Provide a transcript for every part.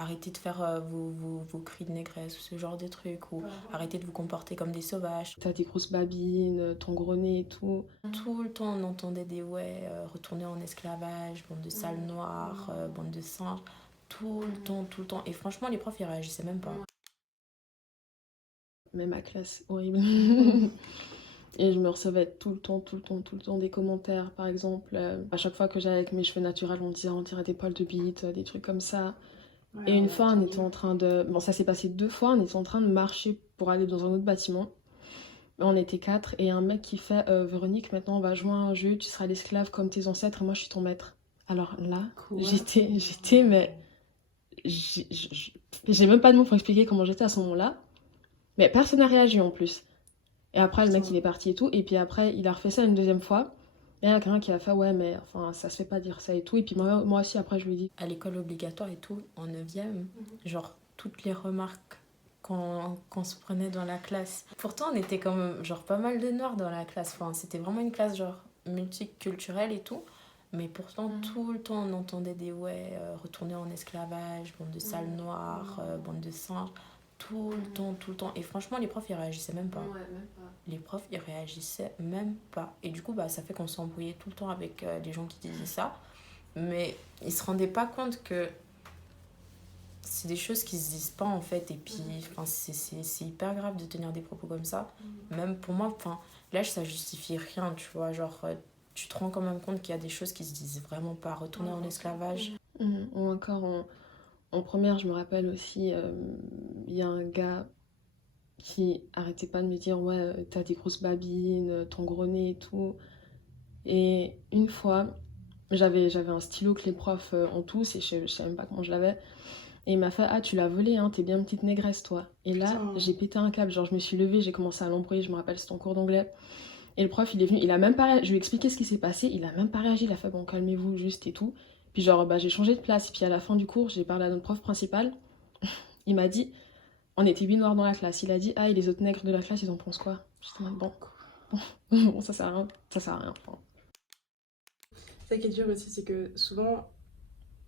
arrêtez de faire vos cris de négresse ou ce genre de trucs, ou arrêtez de vous comporter comme des sauvages. T'as des grosses babines, ton gros nez et tout. Tout le temps, on entendait des ouais, retourner en esclavage, bande de sales noirs, bande de singes. Tout le temps, tout le temps. Et franchement, les profs, ils réagissaient même pas. Même ma classe, horrible. Et je me recevais tout le temps, tout le temps, tout le temps des commentaires. Par exemple, à chaque fois que j'allais avec mes cheveux naturels, on me disait on dirait des poils de bite, des trucs comme ça. Et une fois, on était en train de... Bon, ça s'est passé 2 fois, on était en train de marcher pour aller dans un autre bâtiment. On était 4 et un mec qui fait Véronique, maintenant on va jouer à un jeu, tu seras l'esclave comme tes ancêtres et moi je suis ton maître. Alors là, j'étais, mais j'ai même pas de mots pour expliquer comment j'étais à ce moment-là. Mais personne n'a réagi en plus. Et après, le mec il est parti et tout. Et puis après, il a refait ça une deuxième fois. Et il y a quelqu'un qui a fait ouais, mais enfin, ça se fait pas dire ça et tout. Et puis moi aussi, après, je lui ai dit. À l'école obligatoire et tout, en 9e, genre toutes les remarques qu'on se prenait dans la classe. Pourtant, on était quand même genre pas mal de noirs dans la classe. Enfin, c'était vraiment une classe genre multiculturelle et tout. Mais pourtant, tout le temps, on entendait des ouais, retourner en esclavage, bande de sales noirs, bande de singes. Tout le temps, tout le temps. Et franchement, les profs, ils réagissaient même pas. Les profs, ils réagissaient même pas. Et du coup, bah, ça fait qu'on s'embrouillait tout le temps avec les gens qui disaient ça. Mais ils se rendaient pas compte que c'est des choses qui se disent pas en fait. Et puis, enfin, c'est hyper grave de tenir des propos comme ça. Même pour moi, enfin, l'âge, ça justifie rien, tu vois. Genre, tu te rends quand même compte qu'il y a des choses qui se disent vraiment pas. Retourner en esclavage. Ou encore en première, je me rappelle aussi, il y a un gars qui arrêtait pas de me dire ouais, t'as des grosses babines, ton gros nez et tout. Et une fois, j'avais un stylo que les profs ont tous et je savais même pas comment je l'avais. Et il m'a fait ah, tu l'as volé, hein, t'es bien une petite négresse toi. Et là, j'ai pété un câble, genre je me suis levée, j'ai commencé à l'embrouiller, je me rappelle, c'était en cours d'anglais. Et le prof, il est venu, il a même pas je lui ai expliqué ce qui s'est passé, il a même pas réagi, il a fait bon, calmez-vous juste et tout. Puis genre, bah, j'ai changé de place, et puis à la fin du cours, j'ai parlé à notre prof principal. Il m'a dit, on était 8 noirs dans la classe, il a dit, ah, et les autres nègres de la classe, ils en pensent quoi? J'étais en mode, bon, ça sert à rien, ça sert à rien. Enfin. Ça qui est dur aussi, c'est que souvent,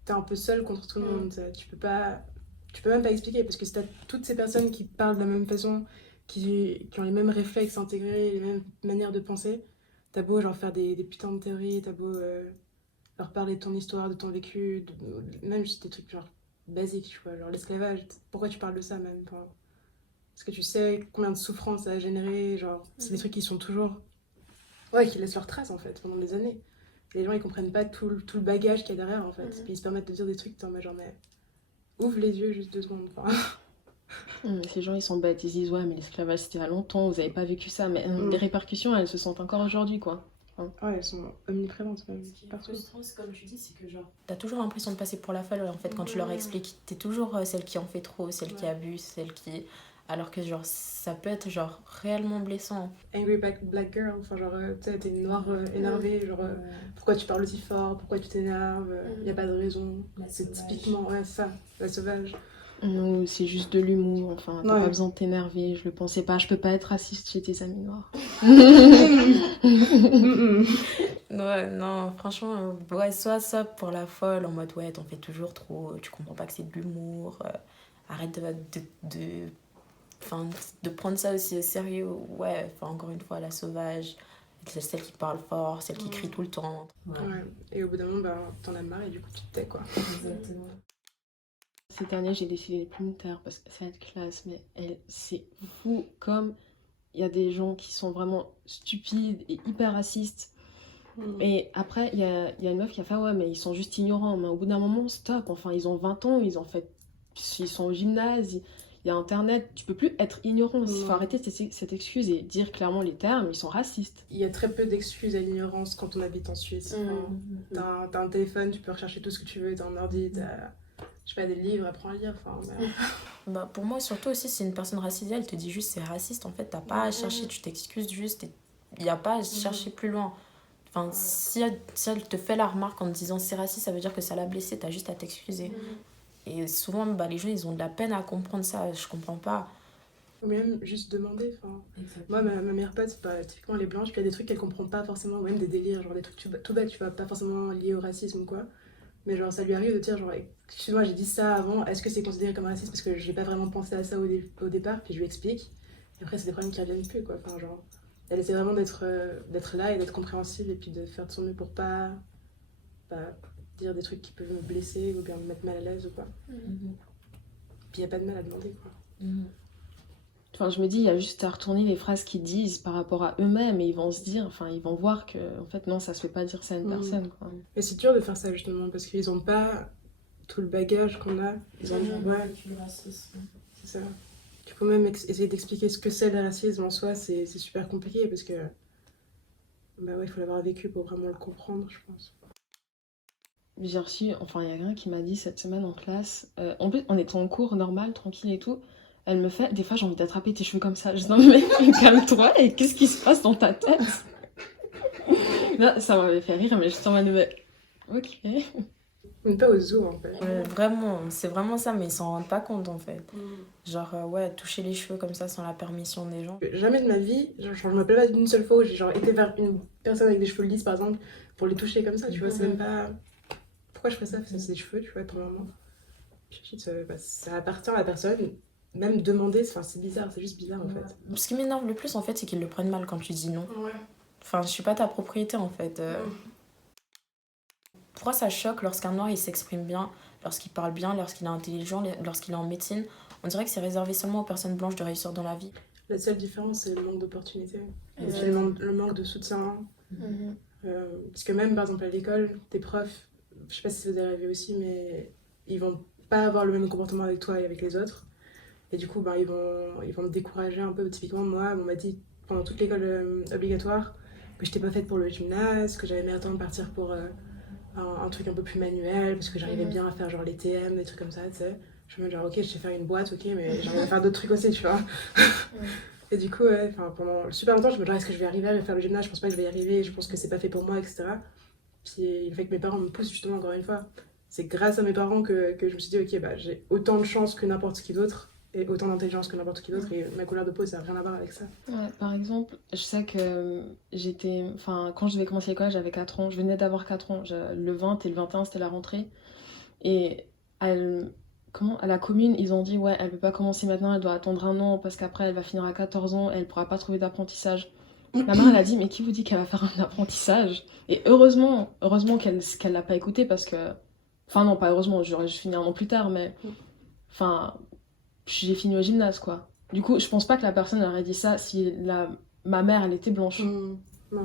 t'es un peu seul contre tout le monde. Tu peux même pas expliquer, parce que si t'as toutes ces personnes qui parlent de la même façon, qui ont les mêmes réflexes intégrés, les mêmes manières de penser, t'as beau genre faire des putains de théories, t'as beau leur parler de ton histoire, de ton vécu, même juste des trucs genre basiques, tu vois, genre l'esclavage. Pourquoi tu parles de ça même, enfin, est-ce que tu sais combien de souffrances ça a généré, genre, c'est des trucs qui sont toujours... Ouais, qui laissent leur trace en fait, pendant des années. Et les gens ils comprennent pas tout le bagage qu'il y a derrière en fait. Puis ils se permettent de dire des trucs, t'es en mode genre, mais ouvre les yeux juste 2 secondes. Enfin, Ces gens, ils sont bêtes, ils se disent ouais, mais l'esclavage c'était il y a longtemps, vous avez pas vécu ça, mais les répercussions, elles se sentent encore aujourd'hui, quoi. ouais, elles sont omniprésentes même, Ce qui est partout. frustrant, c'est comme tu dis, c'est que genre... T'as toujours l'impression de passer pour la folle en fait quand tu leur expliques. T'es toujours celle qui en fait trop, celle qui abuse, celle qui... Alors que genre ça peut être genre réellement blessant. Angry Black Girl, enfin genre, tu sais, t'es noire énervée, genre, pourquoi tu parles aussi fort, pourquoi tu t'énerves, y a pas de raison. C'est typiquement, ouais, ça, la sauvage. Ou c'est juste de l'humour, enfin, t'as Ouais. pas besoin de t'énerver, je le pensais pas, je peux pas être raciste chez tes amis noirs. Ouais, non, franchement, ouais, soit ça pour la folle, en mode ouais, t'en fais toujours trop, tu comprends pas que c'est de l'humour, arrête enfin, de prendre ça aussi au sérieux. Ouais, enfin, encore une fois, la sauvage, celle qui parle fort, celle qui crie tout le temps. Ouais. Et au bout d'un moment, bah, t'en as marre et du coup tu te tais quoi. Exactement. Cette année, j'ai décidé de plus me taire parce que cette classe, mais c'est fou comme il y a des gens qui sont vraiment stupides et hyper racistes. Et après, il y a une meuf qui a fait ouais, mais ils sont juste ignorants. Mais au bout d'un moment, stop. Enfin, ils ont 20 ans, ils sont au gymnase, il y a internet, tu peux plus être ignorant. Il faut arrêter cette excuse et dire clairement les termes, ils sont racistes. Il y a très peu d'excuses à l'ignorance quand on habite en Suisse. Enfin, t'as un téléphone, tu peux rechercher tout ce que tu veux, t'as un ordi, t'as, je sais pas, des livres, apprends à lire. Enfin, Bah, pour moi, surtout aussi, si une personne racisée, elle te dit juste c'est raciste, en fait, t'as pas à chercher, tu t'excuses juste, il n'y a pas à chercher plus loin. Enfin, si elle te fait la remarque en te disant c'est raciste, ça veut dire que ça l'a blessé, t'as juste à t'excuser. Et souvent, bah, les gens, ils ont de la peine à comprendre ça, je comprends pas. ou même juste demander. Enfin, moi, ma meilleure pote, bah, typiquement, elle est blanche, puis il y a des trucs qu'elle comprend pas forcément, ou même des délires, genre des trucs tout bêtes, tu vois, pas forcément liés au racisme ou quoi. mais genre ça lui arrive de dire genre excuse-moi j'ai dit ça avant, est-ce que c'est considéré comme raciste parce que j'ai pas vraiment pensé à ça au départ, puis je lui explique, et après c'est des problèmes qui reviennent plus quoi, enfin genre elle essaie vraiment d'être là et d'être compréhensive et puis de faire de son mieux pour pas dire des trucs qui peuvent me blesser ou bien me mettre mal à l'aise ou quoi. Puis y a pas de mal à demander quoi. Enfin, je me dis, il y a juste à retourner les phrases qu'ils disent par rapport à eux-mêmes et ils vont se dire, enfin, ils vont voir que, en fait, non, ça se fait pas dire ça à une personne, quoi. Mais c'est dur de faire ça justement parce qu'ils ont pas tout le bagage qu'on a. Ils ont du racisme. c'est ça. Du coup, même essayer d'expliquer ce que c'est le racisme en soi, c'est super compliqué parce que bah ouais, il faut l'avoir vécu pour vraiment le comprendre, je pense. J'ai reçu, enfin, il y a quelqu'un qui m'a dit cette semaine en classe, en plus, on était en cours normal, tranquille et tout. Elle me fait, des fois j'ai envie d'attraper tes cheveux comme ça. Je dis, non mais calme-toi, et qu'est-ce qui se passe dans ta tête? Là, ça m'avait fait rire, mais juste en mode, mais, ok. Même pas au zoo en fait. Vraiment, c'est vraiment ça, mais ils s'en rendent pas compte en fait. Genre, ouais, toucher les cheveux comme ça sans la permission des gens. Jamais de ma vie, genre, je me rappelle pas d'une seule fois où j'ai genre été vers une personne avec des cheveux lisses par exemple pour les toucher comme ça, tu vois, c'est même pas. Pourquoi je ferais ça? Parce que c'est des cheveux, tu vois, premièrement. Puis ça appartient à la personne. Même demander, enfin, c'est bizarre, c'est juste bizarre en fait. Ce qui m'énerve le plus en fait, c'est qu'ils le prennent mal quand tu dis non. Ouais. Enfin, je suis pas ta propriété en fait. Pourquoi ça choque lorsqu'un noir il s'exprime bien, lorsqu'il parle bien, lorsqu'il est intelligent, lorsqu'il est en médecine? On dirait que c'est réservé seulement aux personnes blanches de réussir dans la vie. La seule différence, c'est le manque d'opportunités. Et puis le manque de soutien. Parce que même par exemple à l'école, tes profs, je sais pas si ça vous est arrivé aussi, mais ils vont pas avoir le même comportement avec toi et avec les autres. Et du coup, ils vont me décourager un peu. Typiquement, moi, on m'a dit pendant toute l'école obligatoire que j'étais pas faite pour le gymnase, que j'avais meilleur temps de partir pour un truc un peu plus manuel, parce que j'arrivais bien à faire genre les TM, des trucs comme ça, tu sais. Je me dis genre, ok, je sais faire une boîte, ok, mais j'arrive à faire d'autres trucs aussi, tu vois. Et du coup, ouais, pendant super longtemps, je me dis, est-ce que je vais arriver à faire le gymnase? Je pense pas que je vais y arriver, je pense que c'est pas fait pour moi, etc. Puis le fait que mes parents me poussent justement, encore une fois, c'est grâce à mes parents que je me suis dit, ok, j'ai autant de chance que n'importe qui d'autre et autant d'intelligence que n'importe qui d'autre, et ma couleur de peau ça n'a rien à voir avec ça. Ouais, par exemple, je sais que quand je devais commencer l'école, j'avais 4 ans, je venais d'avoir 4 ans, le 20 et le 21 c'était la rentrée, et à la commune ils ont dit ouais elle peut pas commencer maintenant, elle doit attendre un an parce qu'après elle va finir à 14 ans et elle pourra pas trouver d'apprentissage. Ma mère elle a dit mais qui vous dit qu'elle va faire un apprentissage? Et heureusement qu'elle l'a pas écouté parce que, enfin non pas heureusement, j'aurais juste fini un an plus tard, mais enfin j'ai fini au gymnase quoi. Du coup je pense pas que la personne aurait dit ça si ma mère elle était blanche. Non,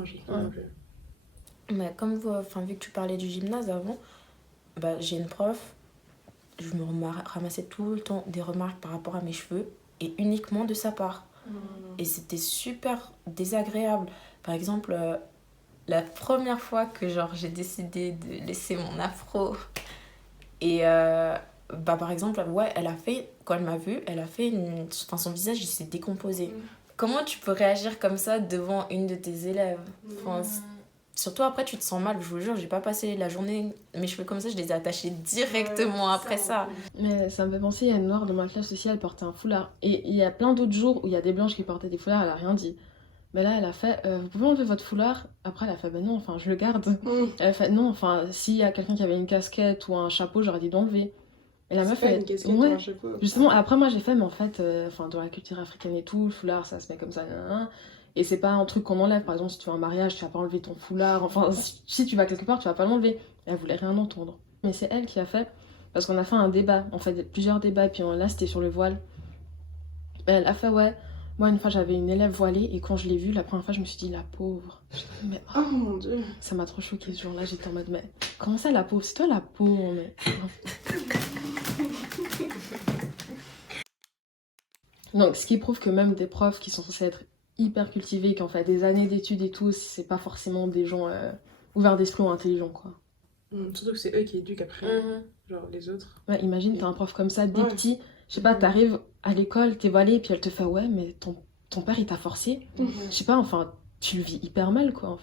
je ne non plus. Mais comme vu que tu parlais du gymnase avant, j'ai une prof, je me ramassais tout le temps des remarques par rapport à mes cheveux et uniquement de sa part. Et c'était super désagréable. Par exemple, la première fois que j'ai décidé de laisser mon afro et par exemple, ouais, quand elle m'a vue, elle a fait son visage il s'est décomposé. Comment tu peux réagir comme ça devant une de tes élèves? Surtout après, tu te sens mal, je vous jure, j'ai pas passé la journée, mes cheveux comme ça, je les ai attachés directement après ça. Mais ça me fait penser, il y a une noire dans ma classe aussi, elle portait un foulard. Et il y a plein d'autres jours où il y a des blanches qui portaient des foulards, elle a rien dit. Mais là, elle a fait, vous pouvez enlever votre foulard? Après, elle a fait, non, je le garde. Elle a fait, non, s'il y a quelqu'un qui avait une casquette ou un chapeau, j'aurais dit d'enlever. Et la meuf, une casquette ou un chapeau. Justement, après, moi, j'ai fait, mais en fait, dans la culture africaine et tout, le foulard, ça se met comme ça, et c'est pas un truc qu'on enlève. Par exemple, si tu vas à un mariage, tu vas pas enlever ton foulard. Si tu vas quelque part, tu vas pas l'enlever. Elle voulait rien entendre. Mais c'est elle qui a fait, parce qu'on a fait un débat, on fait plusieurs débats, et puis là, c'était sur le voile. Et elle a fait, ouais. Moi, une fois, j'avais une élève voilée, et quand je l'ai vue, la première fois, je me suis dit, la pauvre. Mais, oh mon dieu. Ça m'a trop choquée ce jour-là. J'étais en mode, mais comment ça, la pauvre? C'est toi la pauvre, mais. Donc, ce qui prouve que même des profs qui sont censés être hyper cultivés, qui ont fait des années d'études et tout, c'est pas forcément des gens ouverts d'esprit ou intelligents, quoi. Surtout que c'est eux qui éduquent après, genre les autres. Ouais, imagine, t'as un prof comme ça, des petits, je sais pas, t'arrives à l'école, t'es voilée, puis elle te fait ouais, mais ton père il t'a forcé. Je sais pas, tu le vis hyper mal, quoi.